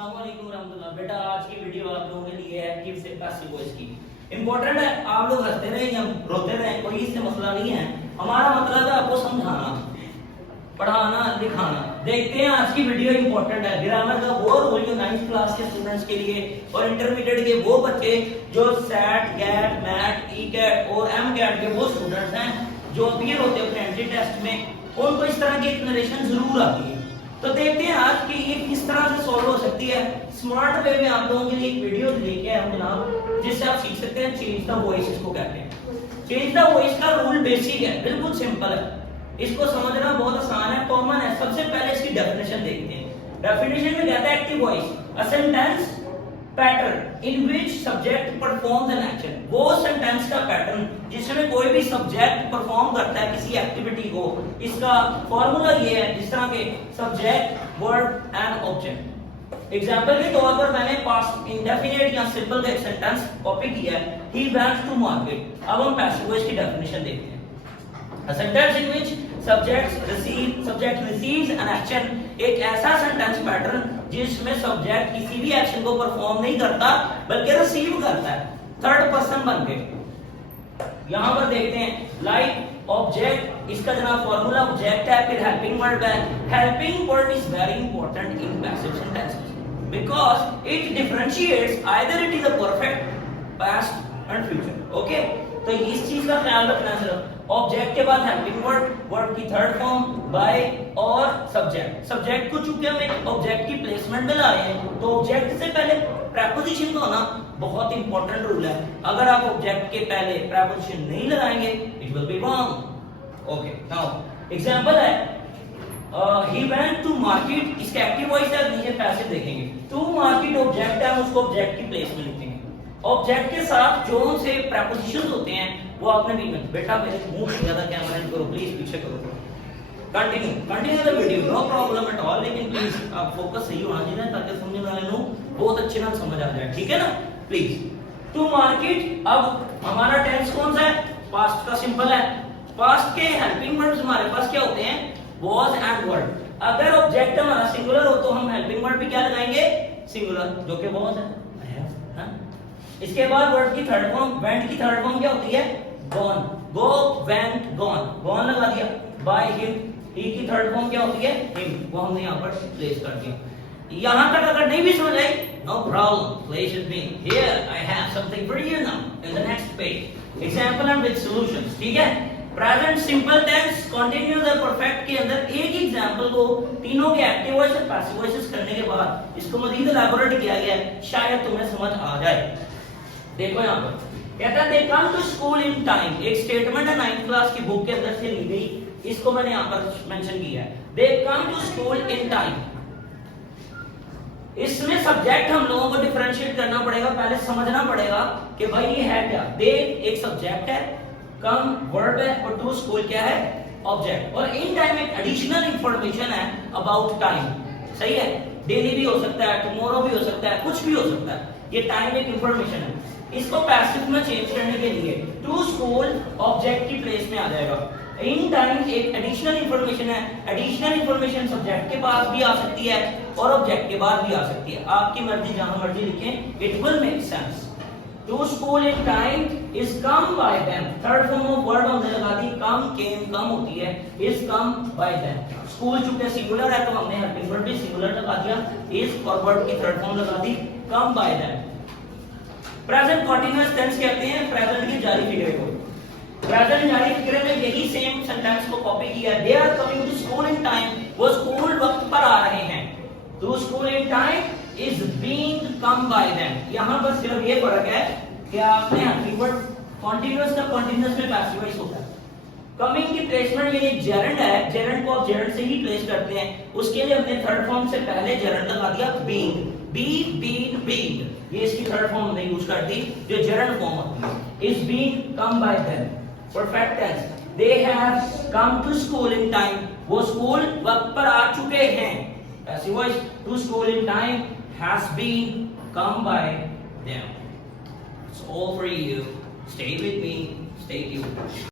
अस्सलाम वालेकुम रहमतुल्लाह। बेटा आज की वीडियो आप लोगों के लिए है एक्टिव से पैसिव वॉइस की। इंपॉर्टेंट है, आप लोग हंसते रहे या रोते रहे कोई इससे मसला नहीं है। हमारा मतलब है आपको समझाना, पढ़ाना, लिखाना। देखते हैं आज की वीडियो इंपॉर्टेंट है। ग्रामर का वो रोल जो 9th क्लास के स्टूडेंट्स के लिए और इंटरमीडिएट के वो बच्चे जो SET, GATE, MAT, E CAT और एम कैट के वो स्टूडेंट्स हैं जो अपीयर होते हैं अपने एंट्री टेस्ट में, उनको इस तरह की एक नरेशन जरूर आती है। तो देखते हैं आज की ये किस तरह से सॉल्व हो सकती है। स्मार्ट वे में आप लोगों के लिए एक वीडियो लेके आए हम जनाब, जिससे आप सीख सकते हैं चेंज द वॉइस इसको कहते हैं। चेंज द वॉइस का रूल बेसिक है, बिल्कुल सिंपल है, इसको समझना बहुत आसान है, कॉमन है। सबसे पहले इसकी डेफिनेशन देखते हैं। डेफिनेशन में कहता है active voice a sentence pattern in which subject performs an action. वो सेंटेंस का पैटर्न जिसमें कोई भी सब्जेक्ट परफॉर्म करता है किसी एक्टिविटी को। इसका फॉर्मूला ये है, जिस तरह के subject, verb and object. Example के तौर पर मैंने पास्ट इंडेफिनिट या सिंपल का एक सेंटेंस कॉपी किया है, ही वेंट टू मार्केट। अब हम पैसिव वॉइस की डेफिनेशन देखते हैं। A sentence in which subject receives an action, एक ऐसा सेंटेंस पैटर्न जिसमें सब्जेक्ट किसी भी एक्शन को परफॉर्म नहीं करता बल्कि रिसीव करता है थर्ड पर्सन बन के। यहां पर देखते हैं लाइक ऑब्जेक्ट, इसका जनाब फॉर्मूला ऑब्जेक्ट है, फिर हेल्पिंग वर्ब है। Helping verb is very important in passive sentences because it differentiates either it is a perfect, past and future. Okay, तो इस चीज का ख्याल रखना जरा। ऑब्जेक्ट के बाद हेल्पिंग वर्ब, वर्ब की थर्ड फॉर्म बाय और सब्जेक्ट। सब्जेक्ट को चूंकि हम एक ऑब्जेक्ट की प्लेसमेंट में लाए हैं तो ऑब्जेक्ट से पहले प्रेपोजिशन का होना बहुत इंपॉर्टेंट रूल है। अगर आप ऑब्जेक्ट के पहले प्रेपोजिशन नहीं लगाएंगे it will be wrong. Okay, now example है ही वेंट टू मार्केट, इसका एक्टिव वॉइस है, नीचे पैसिव देखेंगे। टू मार्केट ऑब्जेक्ट है, उसको ऑब्जेक्ट की प्लेस में लिखेंगे। ऑब्जेक्ट के साथ जो से प्रेपोजिशंस होते हैं वो आपने भी में बेटा मेरे मुंह से ज्यादा कैमरा करो प्लीज, पीछे करो। Continue the video, no problem at all, लेकिन प्लीज आप फोकस सही होना चाहिए ताकि समझने वाले को बहुत अच्छे नाम समझ आ जाए, ठीक है ना। प्लीज टू मार्केट, अब हमारा टेंस कौन सा है? पास्ट का सिंपल है। पास्ट के हेल्पिंग वर्ब्स हमारे पास क्या होते हैं? वाज एंड वर। अगर ऑब्जेक्ट हमारा सिंगुलर हो तो हम हेल्पिंग वर्ब भी क्या लगाएंगे? सिंगुलर, जो कि वाज है। इसके बाद वर्ड की थर्ड फॉर्म, वेंट की थर्ड फॉर्म क्या होती है? गॉन। गो, वेंट, गॉन, गॉन लगा दिया। बाय हिम, ही की थर्ड फॉर्म क्या होती है? हिम, वो हमने यहां पर प्लेस कर दिया। यहां तक अगर नहीं भी समझ आई, no problem, place with me here, I have something for you now in the next page. Example and with solutions, ठीक है। प्रेजेंट सिंपल टेंस, कंटीन्यूअस और परफेक्ट के अंदर एक ही एग्जांपल को तीनों के एक्टिव वॉइस और पैसिव वॉइसेस करने के बाद इसको मजीद एलैबोरेट किया गया है, शायद तुम्हें समझ आ जाए। देखो यहां पर कहता है they come to school in time, एक स्टेटमेंट है 9th क्लास की बुक के अंदर से ली गई, इसको मैंने यहां पर मेंशन किया है। They come to school in time, इसमें सब्जेक्ट हम लोगों को डिफरेंशिएट करना पड़ेगा, पहले समझना पड़ेगा कि भाई ये है क्या। दे एक सब्जेक्ट है, कम वर्ब है और टू स्कूल क्या है? ऑब्जेक्ट। और इन टाइम एक एडिशनल इंफॉर्मेशन है अबाउट टाइम, सही है। डेली भी हो सकता है, टुमारो भी हो सकता है, कुछ भी हो सकता है, ये टाइम एक इंफॉर्मेशन है। इसको पैसिव में चेंज करने के लिए टू स्कूल ऑब्जेक्ट की प्लेस में आ जाएगा। इन टाइम एक एडिशनल इंफॉर्मेशन है, एडिशनल इंफॉर्मेशन सब्जेक्ट के पास भी आ सकती है और ऑब्जेक्ट के पास भी आ सकती है, आपकी मर्जी, जहां मर्जी लिखें, it will make sense. To school in time is come by them, third form of verb हमने लगा दी, कम, केम, कम होती है, is come by them. School चूंकि सिंगुलर है तो हमने हेल्पिंग वर्ब भी सिंगुलर लगा दिया, इज और वर्ब की थर्ड फॉर्म लगा दी, come by them. Present continuous tense कहते हैं प्रेजेंट की जारी फिक्रे को। प्रेजेंट जारी फिक्रे में यही सेम सेंटेंस को कॉपी किया है। They are coming to school in time, वो स्कूल वक्त पर आ रहे हैं। To school in time is being come by them. यहां पर सिर्फ ये फर्क है कि आपने हेल्पिंग वर्ब कंटीन्यूअस का कंटीन्यूअस में पैसिव वॉइस होता है। कमिंग की प्लेसमेंट यानी जेरेंड है, जेरेंड को जेरेंड से ही प्लेस करते हैं, उसके लिए हमने थर्ड फॉर्म से पहले जेरेंड लगा दिया, बीइंग, बी, बीइंग, बीइंग, ये इसकी थर्ड फॉर्म हमने यूज कर दी जो जेरेंड फॉर्म होती है। Is being come by them. Perfect tense, they have come to school in time, वो स्कूल वक्त पर आ चुके हैं। Passive voice to school in time has been come by them. It's all for you. Stay with me. Stay tuned.